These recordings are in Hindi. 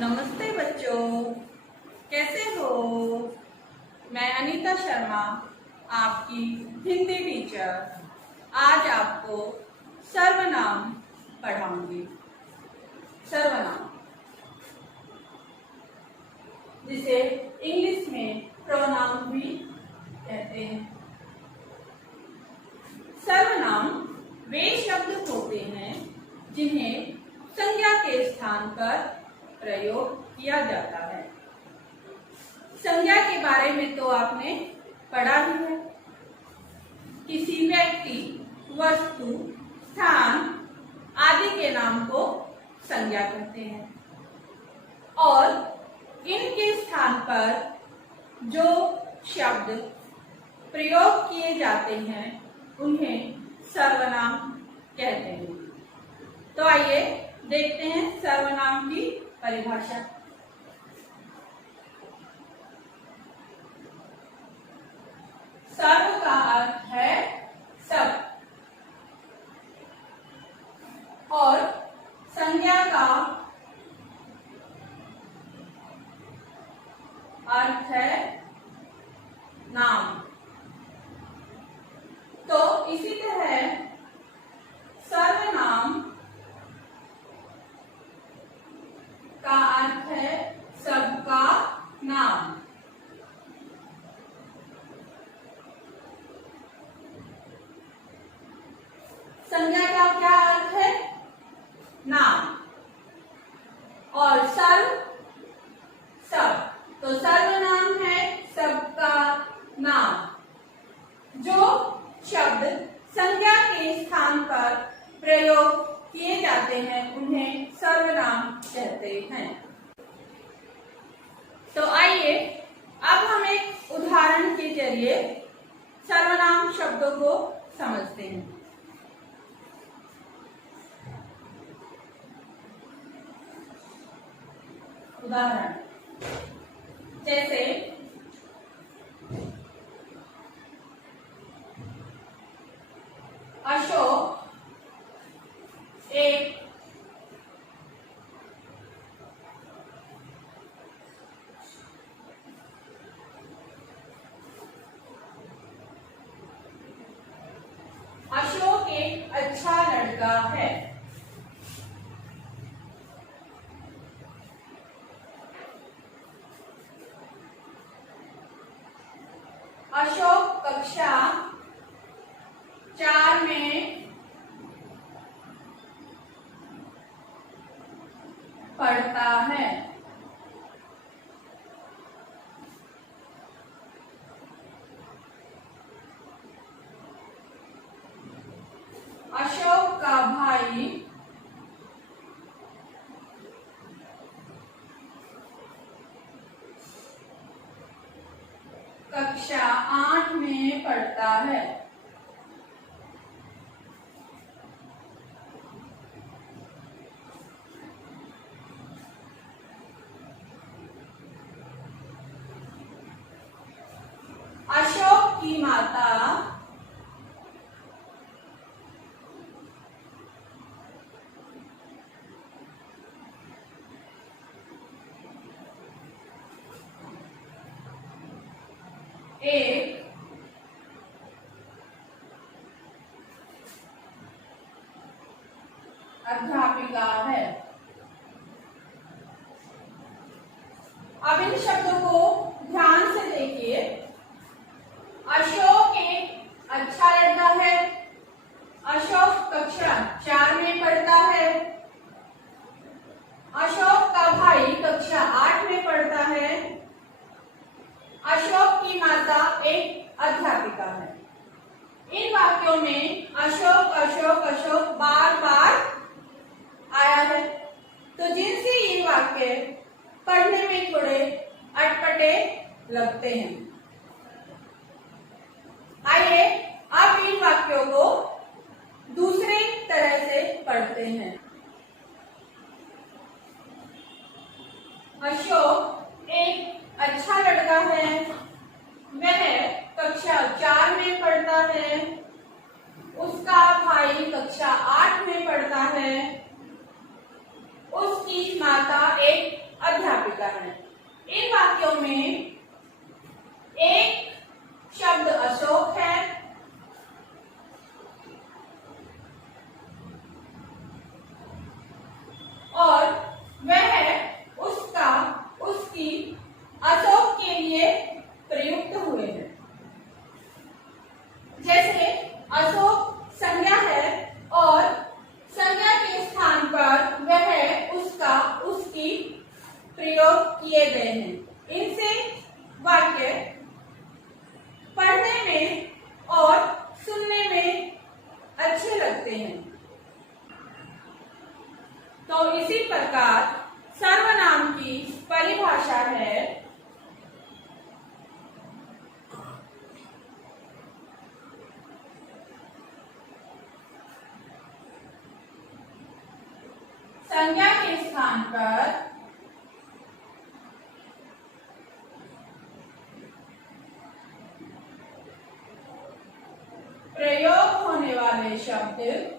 नमस्ते बच्चों, कैसे हो। मैं अनीता शर्मा, आपकी हिंदी टीचर, आज आपको सर्वनाम पढ़ाऊंगी। सर्वनाम, जिसे इंग्लिश में प्रोनाउन भी कहते हैं। सर्वनाम वे शब्द होते हैं जिन्हें संज्ञा के स्थान पर प्रयोग किया जाता है। संज्ञा के बारे में तो आपने पढ़ा ही है। किसी व्यक्ति, वस्तु, स्थान आदि के नाम को संज्ञा कहते हैं और इनके स्थान पर जो शब्द प्रयोग किए जाते हैं उन्हें सर्वनाम कहते हैं। तो आइए देखते हैं सर्वनाम की परिभाषा। सर्व का अर्थ है सब और संज्ञा का अर्थ है नाम। तो इसी तरह सर्वनाम का अर्थ है सबका नाम। संज्ञा का क्या अर्थ है? नाम। और सर्व सब, तो सर्वनाम है सबका नाम। जो शब्द संज्ञा के स्थान पर प्रयोग किए जाते हैं उन्हें सर्वनाम कहते हैं। तो आइए अब हम एक उदाहरण के जरिए सर्वनाम शब्दों को समझते हैं। उदाहरण जैसे अशोक एक अच्छा लड़का है। अशोक कक्षा 4 में पढ़ता है। अशोक का भाई कक्षा 8 में पढ़ता है। अशोक की माता एक अध्यापिका है। अब इन शब्दों को ध्यान से देखिए। अशोक एक अच्छा लड़का है। अशोक कक्षा 4 में पढ़ता है। अशोक का भाई कक्षा 8 में पढ़ता है। अशोक की माता एक अध्यापिका है। इन वाक्यों में अशोक अशोक अशोक बार बार आया है, तो जिनसे ये वाक्य पढ़ने में थोड़े अटपटे लगते हैं। आइए अब इन वाक्यों को दूसरे तरह से पढ़ते हैं। अशोक एक अच्छा लड़का है। वह कक्षा 4 में पढ़ता है। उसका भाई कक्षा 8 में पढ़ता है। उसकी माता एक सकते हैं। तो इसी प्रकार सर्वनाम की परिभाषा है संज्ञा के स्थान पर प्रयोग होने वाले शब्द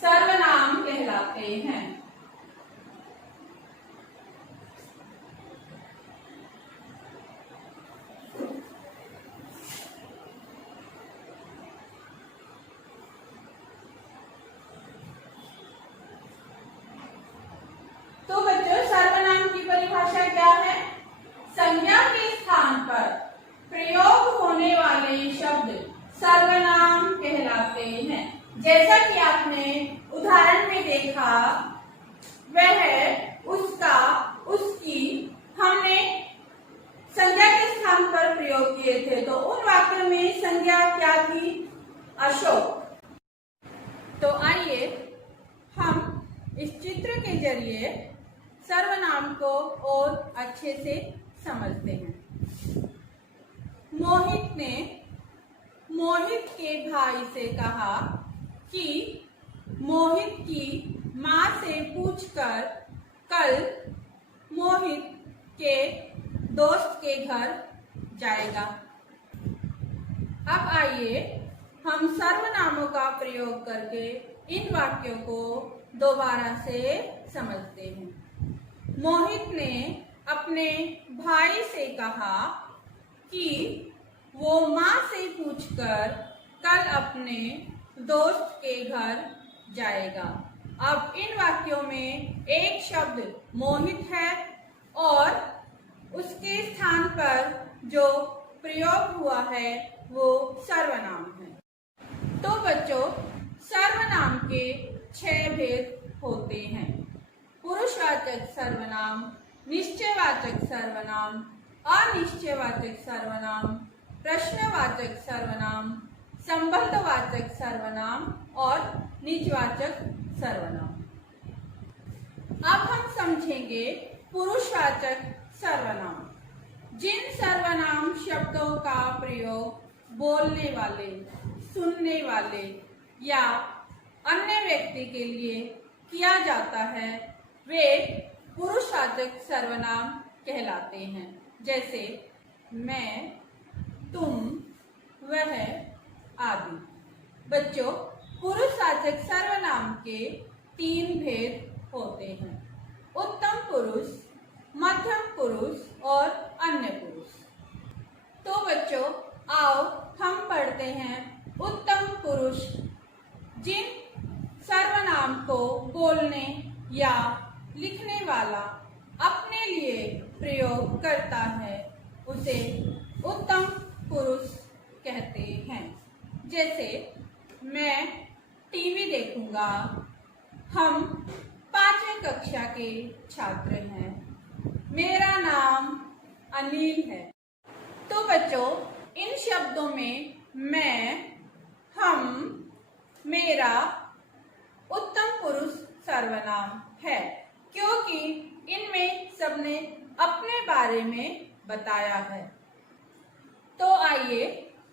सर्वनाम कहलाते हैं। तो बच्चों, सर्वनाम की परिभाषा क्या है? संज्ञा के स्थान पर प्रयोग होने वाले शब्द सर्वनाम कहलाते हैं। जैसा कि आपने उदाहरण में देखा, वह, उसका, उसकी हमने संज्ञा के स्थान पर प्रयोग किए थे। तो उन वाक्यों में संज्ञा क्या थी? अशोक। तो आइए हम इस चित्र के जरिए सर्वनाम को और अच्छे से समझते हैं। मोहित ने मोहित के भाई से कहा कि मोहित की माँ से पूछकर कल मोहित के दोस्त के घर जाएगा। अब आइए हम सर्वनामों का प्रयोग करके इन वाक्यों को दोबारा से समझते हैं। मोहित ने अपने भाई से कहा कि वो माँ से पूछकर कल अपने दोस्त के घर जाएगा। अब इन वाक्यों में एक शब्द मोहित है और उसके स्थान पर जो प्रयोग हुआ है वो सर्वनाम है। तो बच्चों, सर्वनाम के 6 भेद होते हैं। पुरुषवाचक सर्वनाम, निश्चयवाचक सर्वनाम, अनिश्चयवाचक सर्वनाम, प्रश्नवाचक सर्वनाम, संबंधवाचक सर्वनाम और निजवाचक सर्वनाम। अब हम समझेंगे पुरुषवाचक सर्वनाम। जिन सर्वनाम शब्दों का प्रयोग बोलने वाले, सुनने वाले या अन्य व्यक्ति के लिए किया जाता है, वे पुरुषवाचक सर्वनाम कहलाते हैं। जैसे मैं, तुम, वह आदि। बच्चों, पुरुषवाचक सर्वनाम के 3 भेद होते हैं: उत्तम पुरुष, मध्यम पुरुष और अन्य पुरुष। तो बच्चों, आओ हम पढ़ते हैं उत्तम पुरुष। जिन सर्वनाम को बोलने या लिखने वाला अपने लिए प्रयोग करता है, उसे उत्तम पुरुष कहते हैं। जैसे मैं टीवी देखूंगा, हम 5वीं कक्षा के छात्र हैं, मेरा नाम अनिल है। तो बच्चों, इन शब्दों में मैं, हम, मेरा उत्तम पुरुष सर्वनाम है, क्योंकि इनमें सबने अपने बारे में बताया है। तो आइए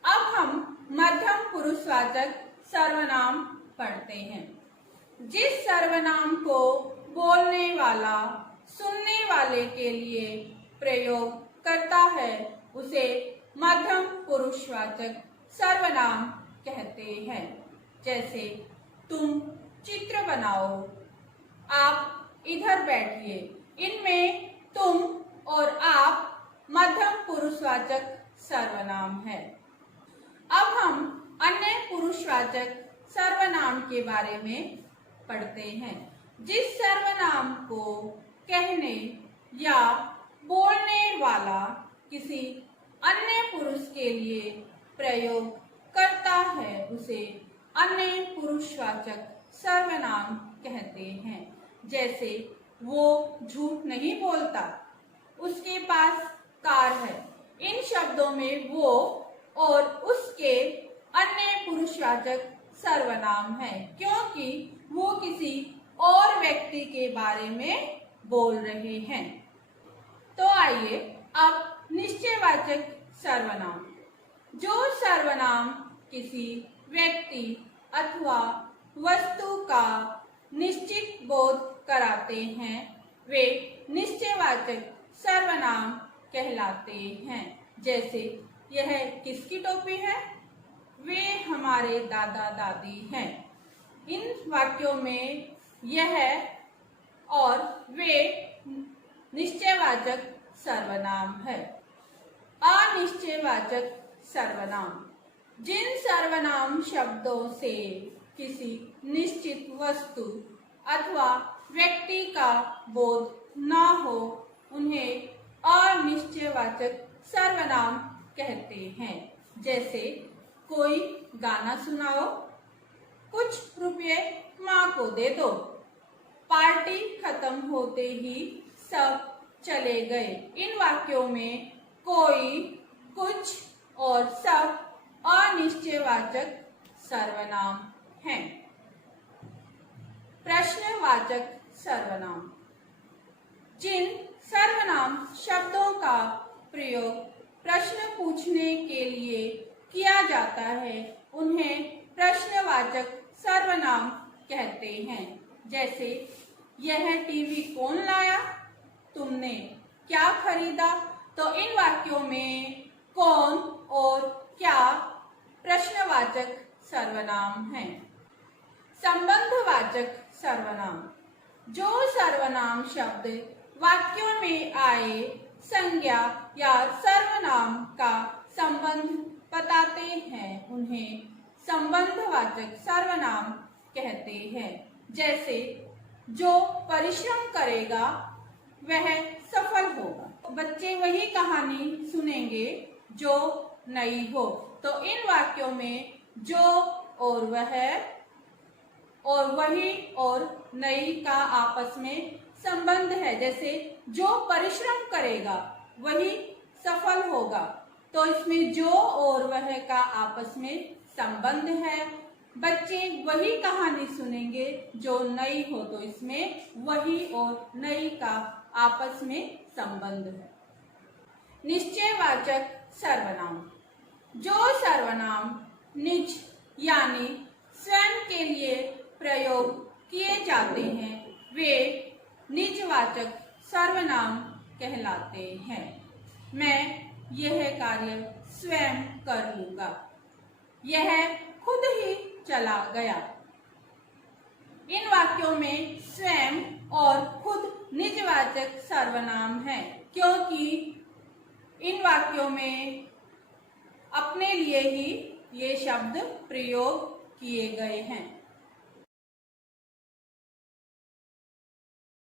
अब हम मध्यम पुरुषवाचक सर्वनाम पढ़ते हैं। जिस सर्वनाम को बोलने वाला सुनने वाले के लिए प्रयोग करता है, उसे मध्यम पुरुषवाचक सर्वनाम कहते हैं। जैसे तुम चित्र बनाओ, आप इधर बैठिए। इनमें तुम और आप मध्यम पुरुषवाचक सर्वनाम है। अब हम अन्य पुरुषवाचक सर्वनाम के बारे में पढ़ते हैं। जिस सर्वनाम को कहने या बोलने वाला किसी अन्य पुरुष के लिए प्रयोग करता है, उसे अन्य पुरुषवाचक सर्वनाम कहते हैं। जैसे वो झूठ नहीं बोलता, उसके पास कार है। इन शब्दों में वो और उसके अन्य पुरुषवाचक सर्वनाम है, क्योंकि वो किसी और व्यक्ति के बारे में बोल रहे हैं। तो आइए अब निश्चयवाचक सर्वनाम। जो सर्वनाम किसी व्यक्ति अथवा वस्तु का निश्चित बोध कराते हैं, वे निश्चयवाचक सर्वनाम कहलाते हैं। जैसे यह किसकी टोपी है? वे हमारे दादा दादी हैं। इन वाक्यों में यह और वे निश्चयवाचक सर्वनाम है। अनिश्चयवाचक सर्वनाम। जिन सर्वनाम शब्दों से किसी निश्चित वस्तु अथवा व्यक्ति का बोध न हो, उन्हें अनिश्चयवाचक सर्वनाम कहते हैं। जैसे कोई गाना सुनाओ, कुछ रुपये माँ को दे दो, पार्टी खत्म होते ही सब चले गए। इन वाक्यों में कोई, कुछ और सब अनिश्चयवाचक सर्वनाम हैं। प्रश्नवाचक सर्वनाम। जिन सर्वनाम शब्दों का प्रयोग प्रश्न पूछने के लिए किया जाता है, उन्हें प्रश्नवाचक सर्वनाम कहते हैं। जैसे यह टीवी कौन लाया? तुमने क्या खरीदा? तो इन वाक्यों में कौन और क्या प्रश्नवाचक सर्वनाम हैं। संबंधवाचक सर्वनाम। जो सर्वनाम शब्द वाक्यों में आए संज्ञा या सर्वनाम का संबंध बताते हैं, उन्हें संबंधवाचक सर्वनाम कहते हैं। जैसे जो परिश्रम करेगा वह सफल होगा। बच्चे वही कहानी सुनेंगे जो नई हो। तो इन वाक्यों में जो और वह और वही और नई का आपस में संबंध है। जैसे जो परिश्रम करेगा वही सफल होगा, तो इसमें जो और वह का आपस में संबंध है। बच्चे वही कहानी सुनेंगे जो नई हो, तो इसमें वही और नई का आपस में संबंध है। निश्चयवाचक सर्वनाम। जो सर्वनाम निज यानी स्वयं के लिए प्रयोग किए जाते हैं, वे निजवाचक सर्वनाम कहलाते हैं। मैं यह कार्य स्वयं कर लूंगा, यह खुद ही चला गया। इन वाक्यों में स्वयं और खुद निजवाचक सर्वनाम है, क्योंकि इन वाक्यों में अपने लिए ही ये शब्द प्रयोग किए गए हैं।